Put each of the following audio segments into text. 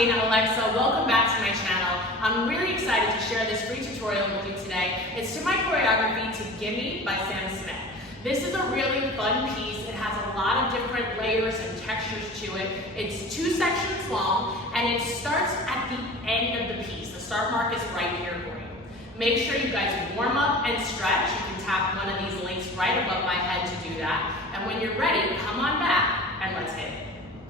Jane and Alexa. Welcome back to my channel. I'm really excited to share this free tutorial with you today. It's to my choreography to Gimme by Sam Smith. This is a really fun piece. It has a lot of different layers and textures to it. It's 2 sections long and it starts at the end of the piece. The start mark is right here for you. Make sure you guys warm up and stretch. You can tap one of these links right above my head to do that. And when you're ready, come on back and let's hit it.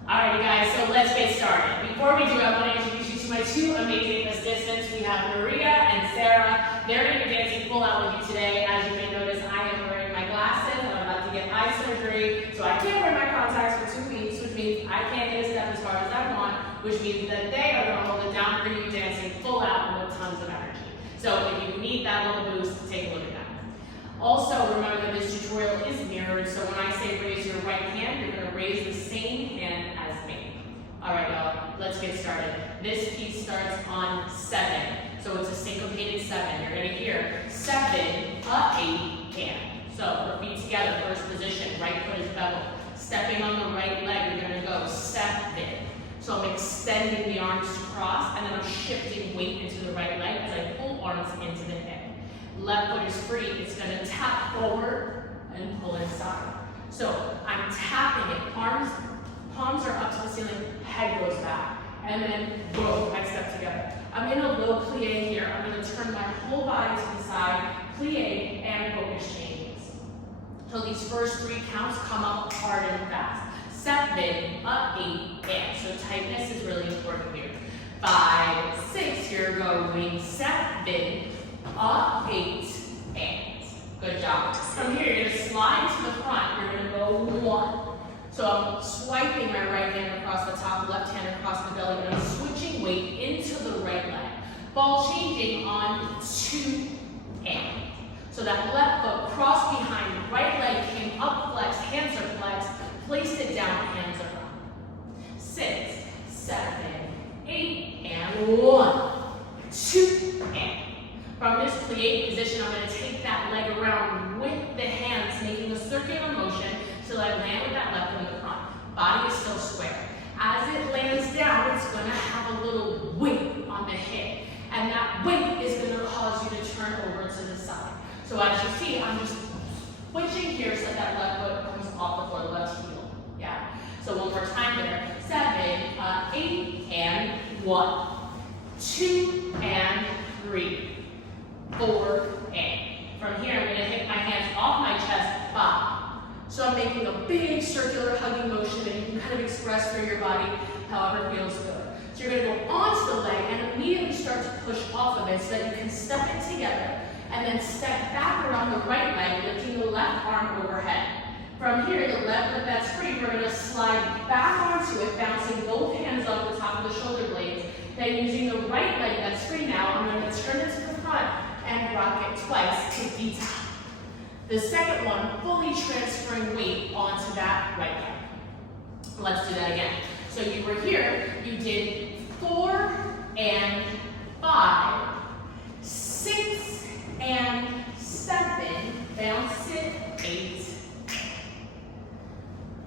Alright, you guys, so let's get started. Before we do, I want to introduce you to my 2 amazing assistants. We have Maria and Sarah. They're going to be dancing full out with you today. As you may notice, I am wearing my glasses. I'm about to get eye surgery, so I can't wear my contacts for 2 weeks, which means I can't hit a step as far as I want, which means that they are going to hold it down for you, dancing full out with tons of energy. So if you need that little boost, take a look at that. Also, remember that this tutorial is mirrored, so when I say raise your right hand, you're going to raise the same hand as me. Alright, y'all, let's get started. This piece starts on 7, so it's a syncopated 7. You're going to hear 7, 8, and. So, repeat together, first position, right foot is beveled. Stepping on the right leg, you're going to go 7. So I'm extending the arms to cross, and then I'm shifting weight into the right leg as I pull arms into the hip. Left foot is free, it's going to tap forward and pull inside. So I'm tapping it, palms are up to the ceiling, head goes back, and then boom, I step together. I'm in a low plie here, I'm going to turn my whole body to the side, plie, and focus changes. So these first 3 counts come up hard and fast. 7, 8, and. So tightness is really important here. 5, 6, you're going 7, 8, and. Good job. From here, you're going to slide to the front. You're going to go 1. So I'm swiping my right hand across the top, left hand across the belly, and I'm switching weight into the right leg. Ball changing on 2, and. So that left foot crossed behind, right leg came up, flex, hands are flexed, placed it down, hands are up. 6, 7, 8, and 1, 2, and. From this plie position, I'm going to take that leg around with the hands, making a circular motion till I land with that left in the front. Body is still square. As it lands down, it's going to have a little weight on the hip. And that weight is going to cause you to turn over to the side. So as you see, I'm just switching here so that left foot comes off the floor, the left heel. Yeah? So one more time there. 7, 8, and 1, 2, and 3. 4, and. From here, I'm going to hit my hands off my chest, 5. So I'm making a big circular hugging motion that you can kind of express through your body however feels good. So you're going to go onto the leg and immediately start to push off of it so that you can step it together and then step back around the right leg, lifting the left arm overhead. From here, the left foot that's free, we're going to slide back onto it, bouncing both hands off the top of the shoulder blades. Then using the right leg that's free now, I'm going to turn it to the front and rock it twice to the top. The second one, fully transferring weight onto that right leg. Let's do that again. So you were here, you did 4 and 5, 6 and 7, bounce it, 8.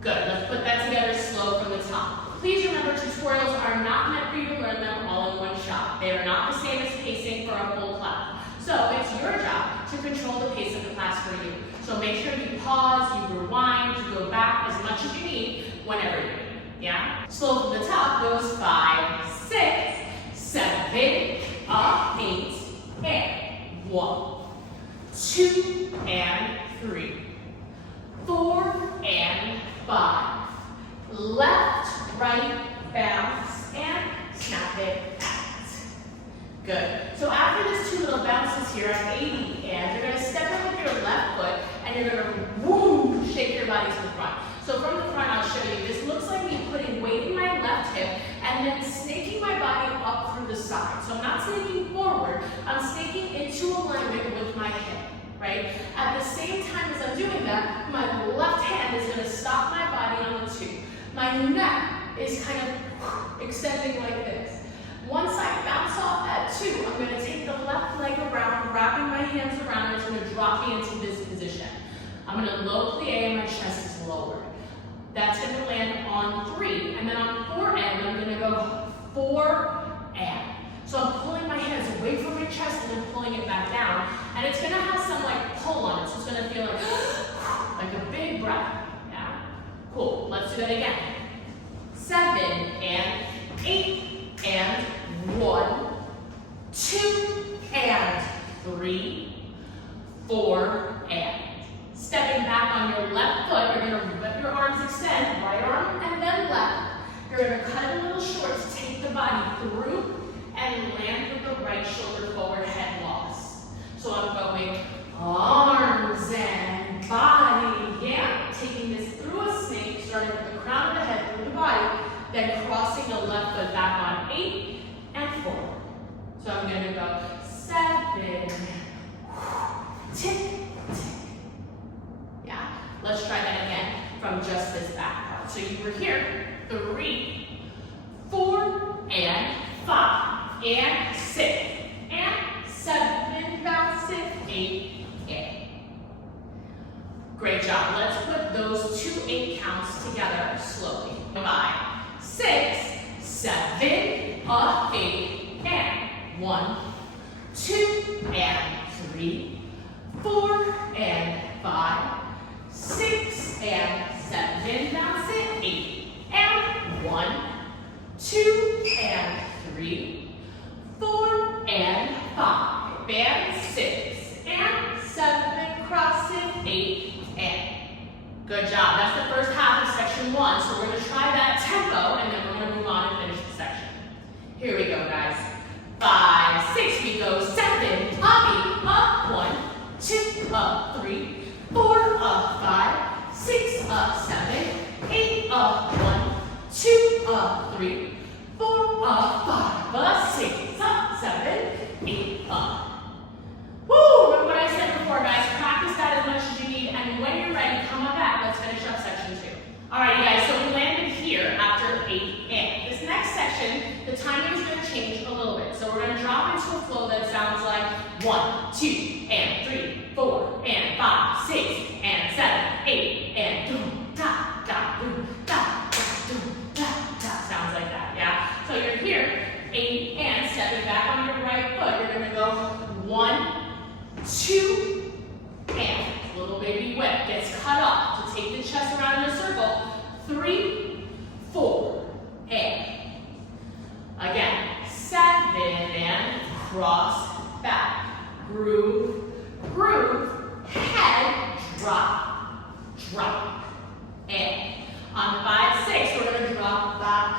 Good, let's put that together slow from the top. Please remember, tutorials are not meant for you to learn them all in one shot. They are not the same as pacing for a full class. So it's your job to control the pace of the class for you. So make sure you pause, you rewind, you go back as much as you need whenever you need. Yeah? Slow from the top goes 5, 6, 7, 8, and 1, 2, and 3, 4, and 5. Left, right, bounce, and snap it out. Good. So after this 2 little bounces here at 80, and you're going to step in with your left foot, and you're going to woo, shake your body to the front. So from the front, I'll show you. This looks like me putting weight in my left hip, and then snaking my body up through the side. So I'm not snaking forward, I'm snaking into alignment with my hip, right? At the same time as I'm doing that, my left hand is going to stop my body on the 2. My neck is kind of extending like this. Once I bounce off at 2, I'm going to take the left leg around, wrapping my hands around it. It's going to drop me into this position. I'm going to low plie and my chest is lowered. That's going to land on 3. And then on 4 end, I'm going to go 4 Let's do that again. 7 and 8 and 1, 2 and 3, 4 and. Stepping back on your left foot, you're going to let your arms extend, right arm and then left. You're going to cut it a little short to take the body through and land with the right shoulder forward, head loss. So I'm going arms and body, yeah. Taking this through a snake, starting with the crown of the head through the body, then crossing the left foot back on 8 and 4. So I'm going to go 7, tick, tick. Yeah, let's try that again from just this back part. So you were here, 3, 4, and 5, and 6, and 7, bounce it, 8, and. Great job. Let's put those 2 8 counts together slowly. 5, 6, 7, up, 8, and 1, 2, and 3, 4, and 5, 6, and 7, bounce it, 8, and 1, 2, and 3, 4, and 5, and 6, and 7, cross it, 8, and. Good job. That's the first half of section 1. So we're going to try that tempo, and then we're going to move on and finish the section. Here we go, guys. 5, 6, we go 7, up, 8, up, 1, 2, up, 3, 4, up, 5, 6, up, 7, 8, up, 1, 2, up, 3, 4, up, 5, up, 6, up, 7, 8, up. Woo! Remember what I said before, guys. Practice that as much as you need, and when you're ready, come on back. Let's finish up section 2. Alright, you guys, so we landed here after 8 and. This next section, the timing is going to change a little bit. So we're going to drop into a flow that sounds like 1, 2, and 3, 4, and 5, 6, and 7, 8, and doom, da, da, doom, da, da, doom, da, da. Sounds like that, yeah? So you're here, 8 and, stepping back on your right foot. You're going to go 1, 2, and. Little baby whip gets cut off to take the chest around in a circle. 3, 4, and. Again, 7 and cross back. Groove, groove, head, drop, drop, and. On 5, 6, we're going to drop back,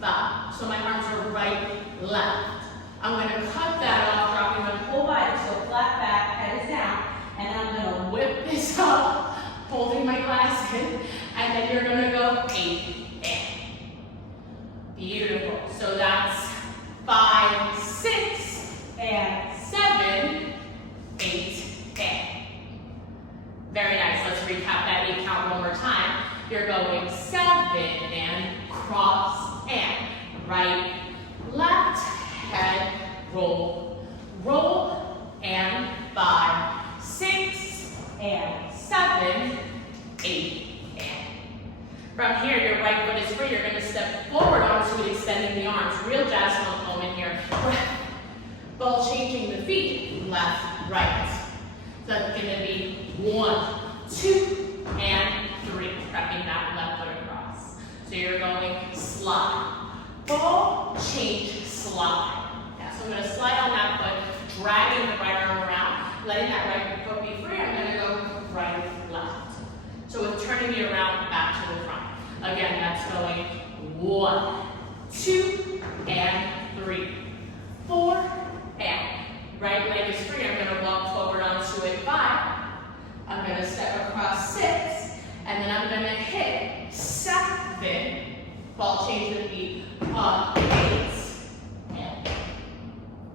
back. So my arms are right, left. I'm going to cut that off, dropping my whole body. So flat back, head is down. And I'm going to whip this up, holding my glass in. And then you're going to go 8 and. Beautiful. So that's 5, 6, and 7, 8, and. Very nice. Let's recap that 8 count one more time. You're going 7 and cross and right, left, head, roll, roll, and 5, 6, and 7, 8, and. From here, your right foot is free. You're going to step forward onto it, extending the arms. Real jazz moment here. Ball changing the feet, left, right. So that's going to be 1, 2, and 3. Prepping that left foot across. So you're going slide, ball, change, slide. Yeah, so I'm going to slide on that foot, dragging the right arm around, letting that right foot be free. I'm going to go right, left. So with turning me around back to the front. Again, that's going 1, 2, and 3, 4, and. Right leg is free. I'm going to walk forward onto it 5. I'm going to step across 6, and then I'm going to hit 7. Ball change the feet up 8,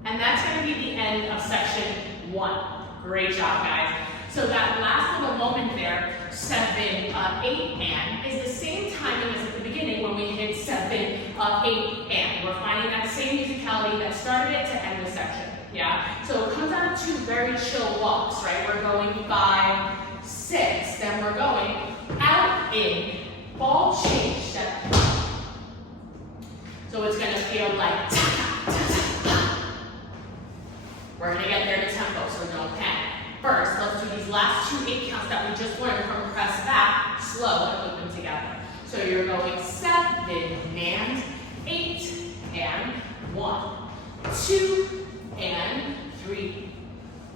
and that's going to be the end of section 1. Great job, guys. So that last little moment there, 7, 8, and, is the same timing as at the beginning when we hit 7, 8, and. We're finding that same musicality that started it to end the section. Yeah? So it comes out of 2 very chill walks, right? We're going 5, 6, then we're going out, in, ball change, step. So it's going to feel like we're going to get there to tempo, so don't panic. First, let's do these last 2 8 counts that we just learned from press back, slow, and put them together. So you're going 7 and 8 and 1, 2 and 3,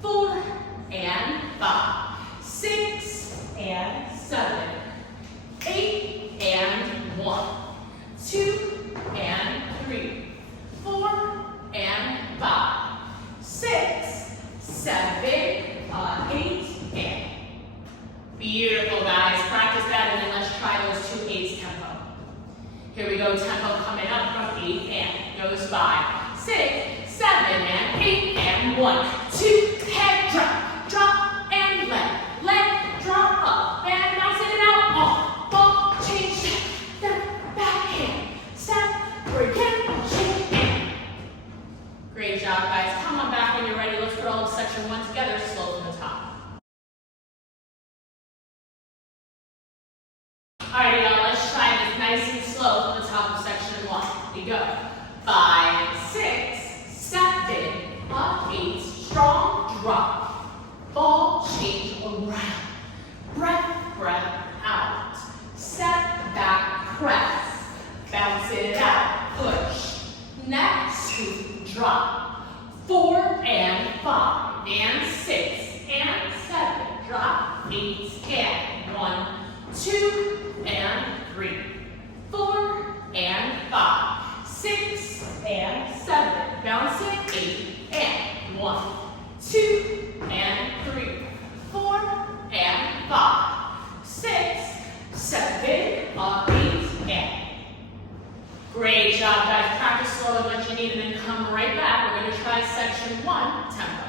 4 and 5, 6 and 7, 8 and 1, 2 and 3, 4 and 5, 6, 7, 8 and. Beautiful, guys. Practice that and then let's try those 2 8s tempo. Here we go, tempo coming up from 8 and. Goes 5, 6, 7 and 8 and 1, 2, head drop, drop and let, drop up, and bounce it out, off, ball, change, step, back hand, step, break and change and. Great job, guys. Come on back when you're ready. Let's put all of section 1 together, slow from the top. Alrighty, y'all, let's try this nice and slow from the top of section 1. Here we go. 5, 6, 7, up, 8, strong drop, ball change around, breath out, step back, press, bounce it out, push, next 2, drop, 4 and 5, and 6, and 7, drop, 8, and 1, 2, and 3, 4, and 5, 6, and 7, bounce it, 8, and 1, 2, and 3, 4, and 5, 6, 7, up, 8, and. Great job, guys. Practice slow as what you need and then come right back. We're going to try section 1, tempo.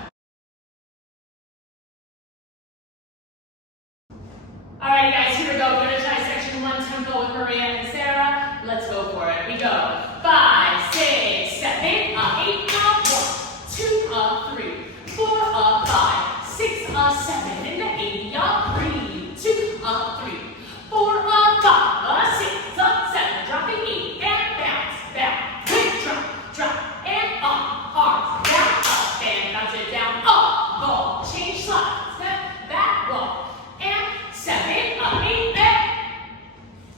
Alright, guys, here we go. We're going to try section 1 tempo with Maria and Sarah. Let's go for it. We go. 5, 6, 7, up, 8, up, 1, 2, up, 3, 4, up, 5, 6, up, 7, in the 80, up, 3, 2, up, 3, 4, up, 5, up, 6, up, 7, dropping 8, and bounce, down, quick drop, and up, arms, down, up, and bounce it down, up, ball, change, slide, step, back, ball, and 7, up, 8, and.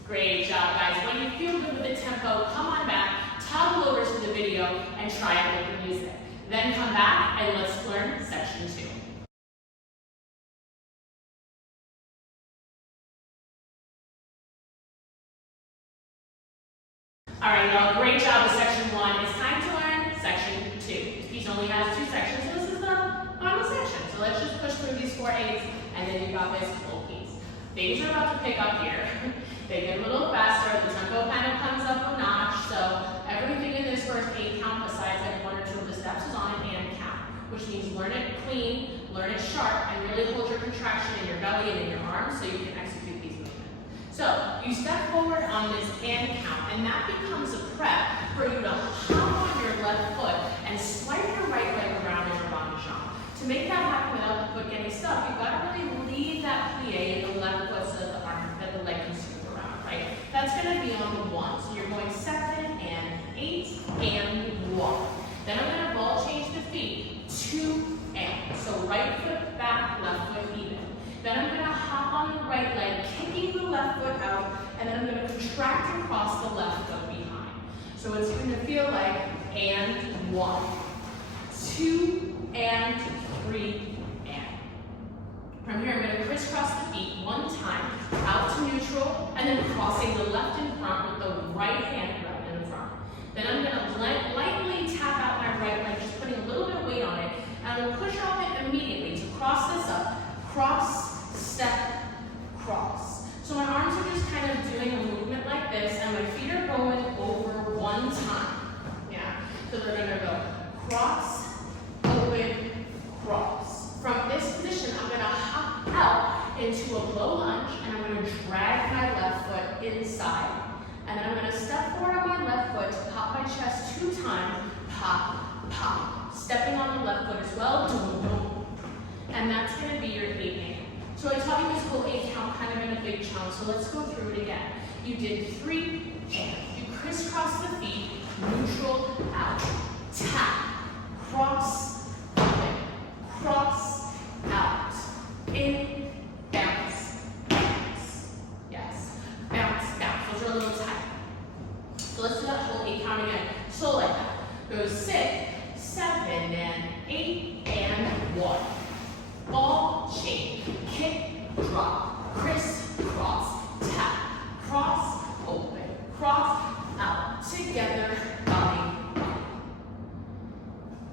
Great job, guys. When you feel good with the tempo, come on back, toggle over to the video, and try it with the music. Then come back and let's learn section 2. Alright, y'all, great job with section 1. It's time to learn section 2. This piece only has 2 sections, so this is the final section. So let's just push through these 4 8s, and then you got this whole piece. Things are about to pick up here. They get a little faster, the tempo kind of comes up a notch, so everything in this first 8 count besides like 1 or 2 of the steps is on an and count, which means learn it clean, learn it sharp, and really hold your contraction in your belly and in your arms so you can execute these movements. So you step forward on this and count, and that becomes a prep for you to hop on your left foot and swipe your right leg around in your long jump. To make that happen without the foot getting stuck, you've got to really leave that plie in the left foot so that the leg can scoop around, right? That's going to be on the 1. So you're going 7 and 8 and 1. Then I'm going to ball change the feet, 2 and. So right foot back, left foot even. Then I'm going to hop on the right leg, kicking the left foot out, and then I'm going to contract across the left foot behind. So it's going to feel like and 1, 2 and 3 and. From here, I'm going to crisscross the feet 1 time, out to neutral, and then crossing the left in front with the right hand right in front. Then I'm going to lightly tap out my right leg, just putting a little bit of weight on it, and I'm going to push off it immediately to cross this up, cross, step, cross. So my arms are just kind of doing a movement like this, and my feet are going over 1 time. Yeah. So they're going to go cross, open, cross. From this position, I'm going to hop out into a low lunge, and I'm going to drag my left foot inside. And then I'm going to step forward on my left foot to pop my chest 2 times, pop, pop. Stepping on the left foot as well, boom, boom. And that's going to be your 8 and. So I taught you this whole 8 count kind of in a big chunk, so let's go through it again. You did 3 and. You crisscross the feet, neutral, out, tap, cross, open, cross, out, in, bounce, bounce. Yes, bounce, bounce. Those are count again. Slow like that. Go 6, 7, and 8, and 1. Ball, change, kick, drop, crisscross, tap, cross, open, cross, out, together, body.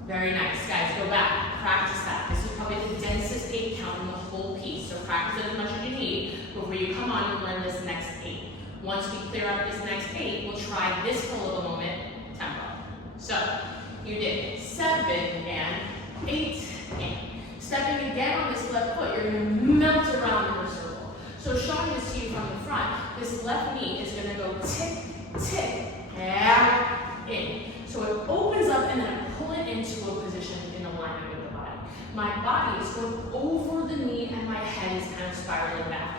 Very nice, guys. Go back, practice that. This is probably the densest 8 count in the whole piece, so practice it as much as you need before you come on and learn this next 8. Once we clear up this next 8, we'll try this for a little moment, tempo. So, you did 7 and 8 and. Stepping again on this left foot, you're going to melt around in a circle. So showing this to you from the front, this left knee is going to go tick, tick, and in. So it opens up and then I pull it into a position in alignment with the body. My body is going over the knee and my head is kind of spiraling back.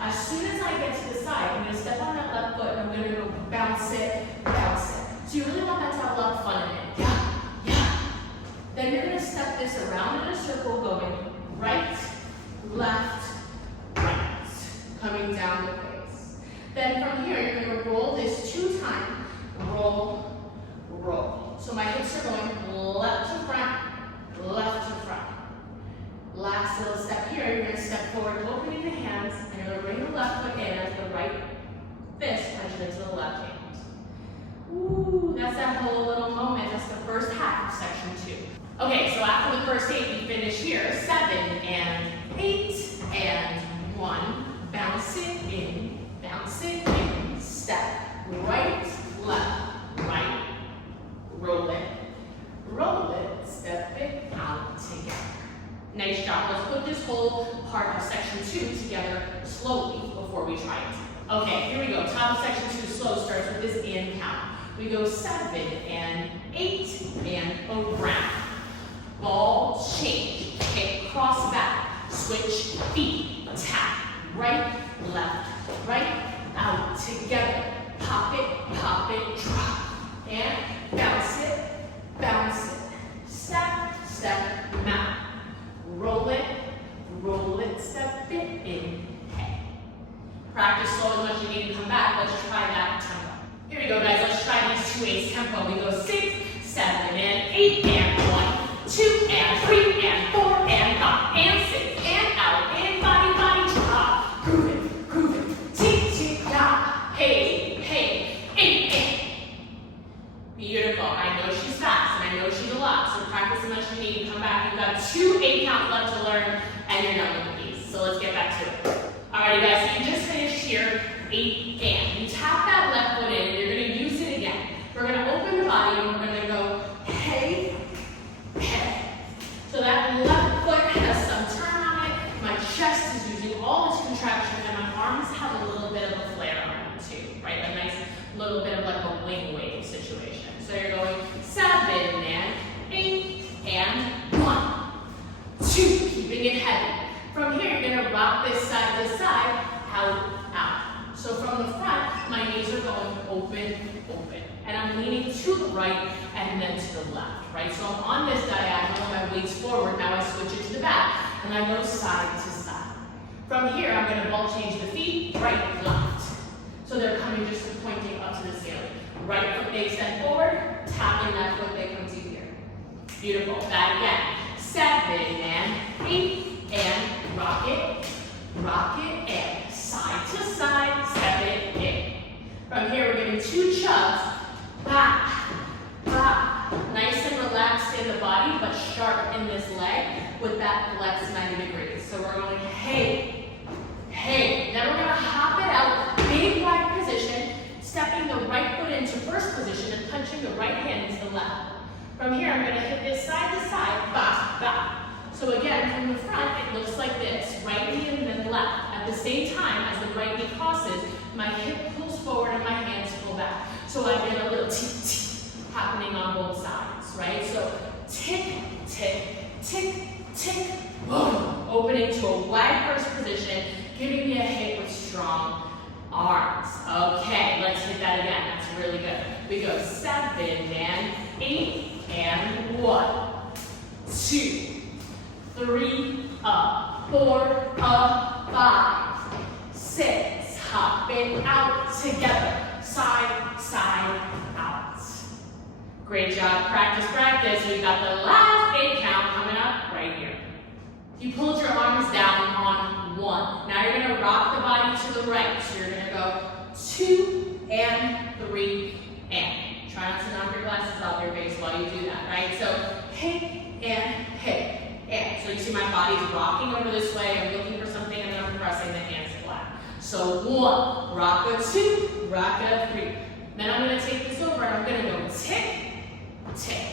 As soon as I get to the side, I'm going to step on that left foot and I'm going to go bounce it, bounce it. So you really want that to have a lot of fun in it. Yeah, yeah. Then you're going to step this around in a circle going right, left, right. Coming down the face. Then from here, you're going to roll this 2 times. Roll, roll. So my hips are going left to front, left to front. Last little step here, you're going to step forward, opening the hands, and you're going to bring the left foot in as the right fist punches into the left hand. Ooh, that's that whole little moment. That's the first half of section 2. Okay, so after the first 8, we finish here. 7 and 8 and 1. Bounce it in, step. Right, left, right. Roll it, step it out together. Nice job. Let's put this whole part of section 2 together slowly before we try it. Okay, here we go. Top of section 2 slow starts with this in count. We go 7 and 8 and around. Ball, change, kick, cross back, switch, feet, tap, right, left, right, out, together, pop it, drop, and bounce it, step, mount, roll it, step it in, head. Practice slow as much as you need to come back. Let's try that tempo. Here we go, guys. Let's try these 2 8s tempo. We go 6, 7, and 8, and 1, 2, and 3, and 4, and 5, and 6, and out, and body, drop. Groove it, tick, yeah, hey, 8. Beautiful. I know she's fast, and I know she's a lot, so practice as much as you need to come back. You've got 2 8 counts left to learn, and you're done with the piece. So let's get back to it. Alrighty, guys, so you just finished here, 8 and. You tap that left foot in, and you're going to use it again. We're going to open the body, and we're going to go hey. So that left foot has some turn on it. My chest is using all its contraction, and my arms have a little bit of a flare on them too, right? A nice little bit of like a wing wave situation. So you're going 7 and 8 and 1, 2, keeping it heavy. From here, you're going to rock this side to side, out. So from the front, my knees are going open, and I'm leaning to the right and then to the left, right? So I'm on this diagonal, my weight's forward, now I switch it to the back, and I go side to side. From here, I'm gonna ball change the feet, right, left. So they're coming just pointing up to the ceiling. Right foot, they extend forward, tapping that foot, they come to here. Beautiful, that again. 7 and 8, and rock it, and side to side, step it in. From here, we're getting 2 chugs. Back. Nice and relaxed in the body, but sharp in this leg with that flex 90 degrees. So we're going hey. Then we're going to hop it out, big wide position, stepping the right foot into first position and punching the right hand into the left. From here, I'm going to hit this side to side, back. So again, from the front, it looks like this, right knee and then left. At the same time, as the right knee crosses, my hip pulls forward and my hands pull back. So I get a little tick happening on both sides, right? So tick, boom. Opening to a wide first position, giving me a hit with strong arms. Okay, let's hit that again. That's really good. We go 7 and 8 and 1, 2, 3, up, 4, up, 5, 6, hop it out together, side, Great job. Practice, practice. We've got the last 8 count coming up right here. You pulled your arms down on 1. Now you're going to rock the body to the right. So you're going to go 2 and 3 and. Try not to knock your glasses off your face while you do that, right? So hip and hip and. So you see my body's rocking over this way. I'm looking for something and then I'm pressing the hands flat. So 1, rock a 2, rock a 3. Then I'm going to take this over and I'm going to go tick, tick.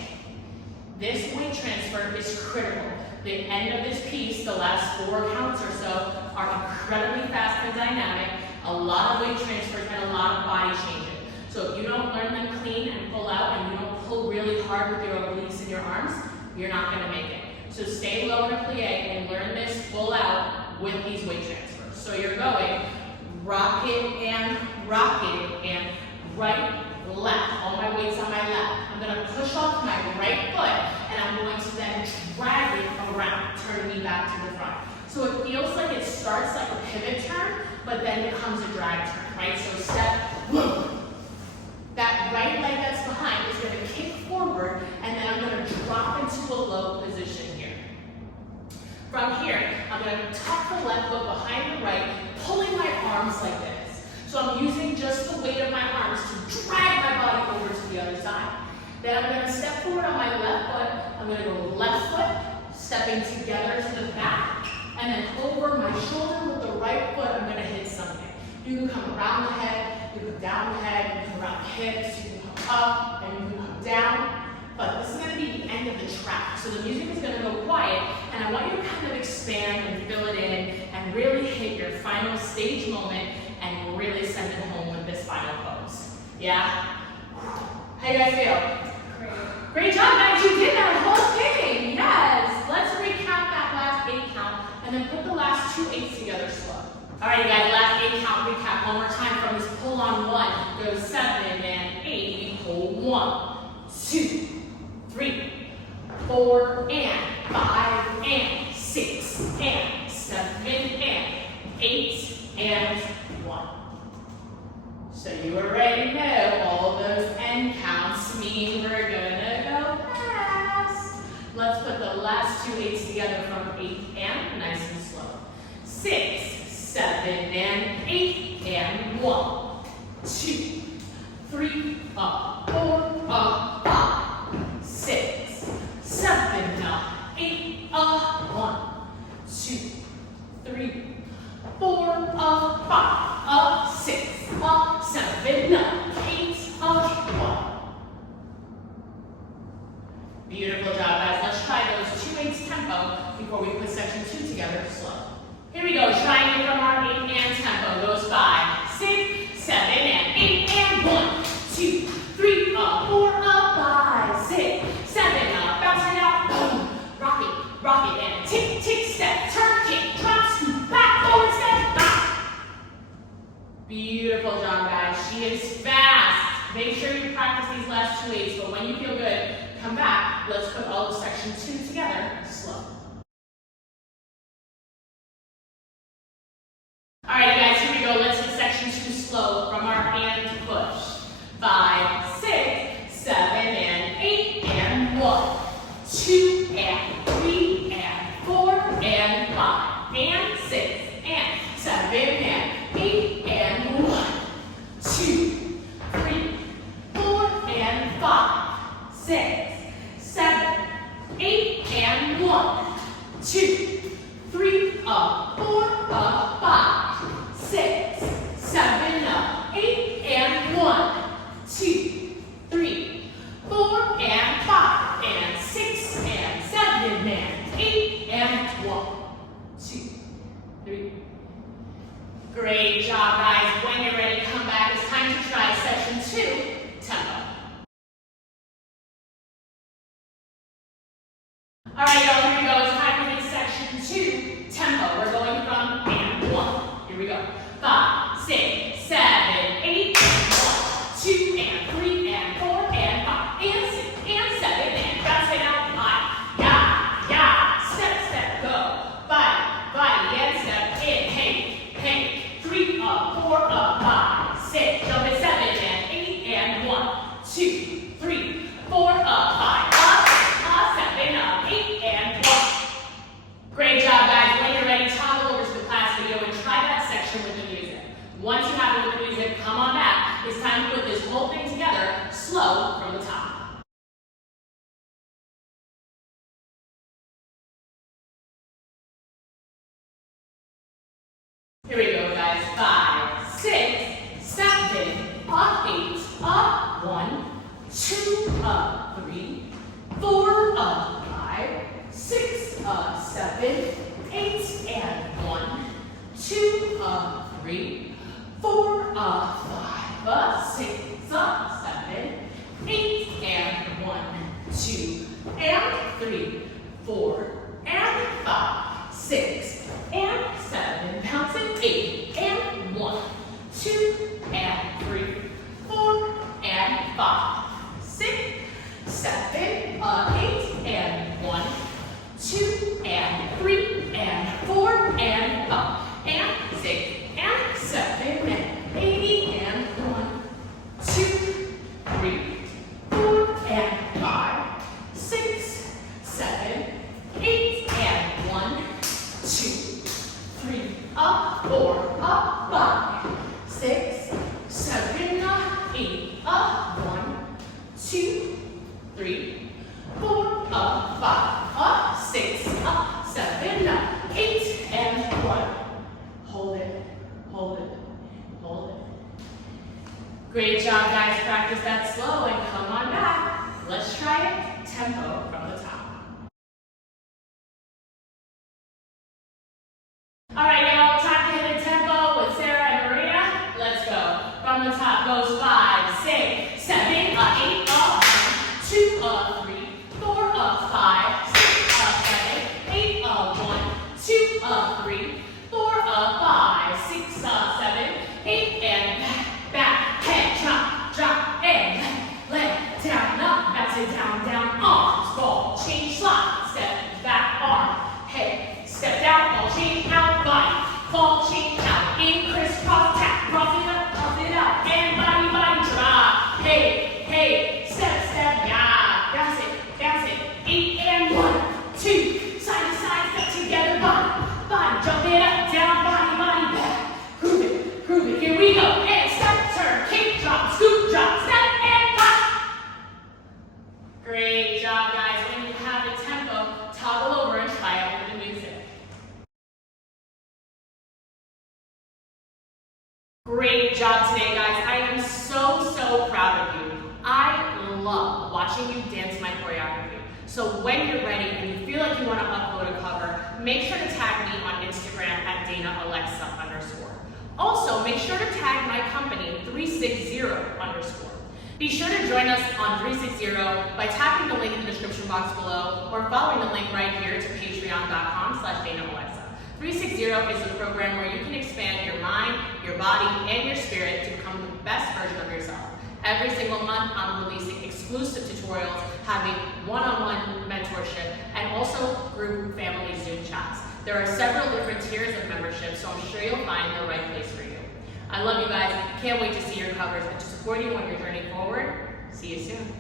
This weight transfer is critical. The end of this piece, the last 4 counts or so, are incredibly fast and dynamic, a lot of weight transfers and a lot of body changing. So if you don't learn them clean and pull out and you don't pull really hard with your obliques and your arms, you're not going to make it. So stay low in a plie and learn this full out with these weight transfers. So you're going rock it and right, left. All my weight's on my left. I'm going to push off my right foot and I'm going to then drag it around, turning me back to the front. So it feels like it starts like a pivot turn, but then becomes a drag turn, right? So step, boom. That right leg that's behind is going to kick forward, and then I'm going to drop into a low position here. From here, I'm going to tuck the left foot behind the right, pulling my arms like this. So I'm using just the weight of my arms to drag my body over to the other side. Then I'm going to step forward on my left foot. I'm going to go left foot, stepping together to the back, and then over my shoulder with the right foot, I'm going to hit something. You can come around the head, you can come down the head, you can come around the hips, you can come up, and you can come down. But this is going to be the end of the track. So the music is going to go quiet, and I want you to kind of expand and fill it in and really hit your final stage moment and really send it home with this final pose. Yeah? How you guys feel? Great. Great job, guys. You did that whole thing. Yes. Let's recap that last 8 count and then put the last 2 8s together slow. All right, you guys, last 8 count recap one more time from this pull on 1. Go 7 and 8. We pull 1, 2, 3, 4, and 5, and 6, and 7, and 8, and 1. So you already know all those end counts mean we're gonna go fast. Let's put the last 2 8s together from 8 and nice and slow. 6, 7, and 8, and 1, 2, 3, up, 4, up, 5, 6, 7, up, 8, up, 1, 2, 3, 4, up, 5, up, 6, up, 7, up, 8, up, 1. Beautiful job, guys. Let's try those 2 8s tempo before we put section 2 together slow. Here we go, trying it from our 8 and tempo. Goes 5, 6, 7, and 8, and 1, 2, 3, up, 4, up, 5, 6, 7, up, bounce it out, boom, rock it, and tick, tick, step, turn, kick, drop, scoop, back, forward, step, back. Beautiful job, guys. She is fast. Make sure you practice these last 2 8s, but when you feel good, come back. Let's put all of section 2 together, slow. All right, guys, here we go. Let's hit section 2 slow from our and push. 5, 6, 7, and 8, and 1, 2, and 3, and 4, and 5, and 6, and 7, and 8, and 1, 2, 3, 4, and 5, 6, 7, 8, and 1, 2, 3, up, 4, up, 5, 6, 7, up, 8, and 1, 2, 3, 4, and 5, and 6, and 7, and 8, and 1, 2, 3. Great job, guys. When you're ready to come back, it's time to try section 2, tempo. All right, y'all, here we go. It's time to hit section 2, tempo. We're going from and 1. Here we go. 5, 6, 7, 8, 1, 2, and 3, and 4, and 5, and 6, and 7, and bounce it out 5. Yeah, step, go. Body, and step in, hang. 3, up, 4, up, 5, 6, jump it 7, and 8, and 1, 2, 3, 4, slow from the top. Here we go, guys. 5, 6, 7, up, 8, up, 1, 2, up, 3, 4, up, 5, 6, up, 7, 8, and 1, 2, up, 3, 4, up, 5, up, 6, up, 7, 8, and 1, 2, and 3, 4, and 5, 6, and 7, bouncing 8, and 1, 2, and 3, 4, and 5, 6, 7, 8, and 1, 2, and 3, and 4, and up, and 6, and 7, and 8, and 1, 2, 3, 4, and 5, 6, 7, 8, and 1, 2, 3, up, 4, up, 5, 6, 7, 8, up, 1, 2, 3, 4, up, 5, up, 6, up, 7, 8, and 1. Hold it, hold it, hold it. Great job, guys. Practice that slow and come on back. Let's try it. Tempo from the top. All right, y'all, time to hit a tempo with Sarah and Maria. Let's go. From the top goes 5, 6, 7, 8, up, 2, up, 3, 4, up, 5, 6, up, 7, 8, up, 1, 2, up, 3, 4, up, 5, 6, up, 7, 8, and back, head, drop, and leg, down, up, bounce it down, arms, ball, change, slide, step, back, arm, head, step down, ball, change, out, body, fall, change, out, in, crisscross, tap, cross it up, and body, drop, hey, step, yeah, bounce it, 8, and 1, 2, side to side, step together, body, jump it up, down, body, back, groove it, here we go, and step, turn, kick, drop, scoop, drop, step, and pop. Great job, guys. When you have a tempo, toggle over and try out with the music. Great job today, guys. I am so proud of you. I love watching you dance my choreography. So when you're ready and you feel like you want to upload a cover, make sure to tag me on Instagram at DanaAlexa_. Also, make sure to tag my company, 360_. Be sure to join us on 360 by tapping the link in the description box below or following the link right here to patreon.com/DanaAlexa. 360 is a program where you can expand your mind, your body, and your spirit to become the best version of yourself. Every single month, I'm releasing exclusive tutorials, having one-on-one mentorship, and also group family Zoom chats. There are several different tiers of membership, so I'm sure you'll find the right place for you. I love you guys. Can't wait to see your covers and to support you on your journey forward. See you soon.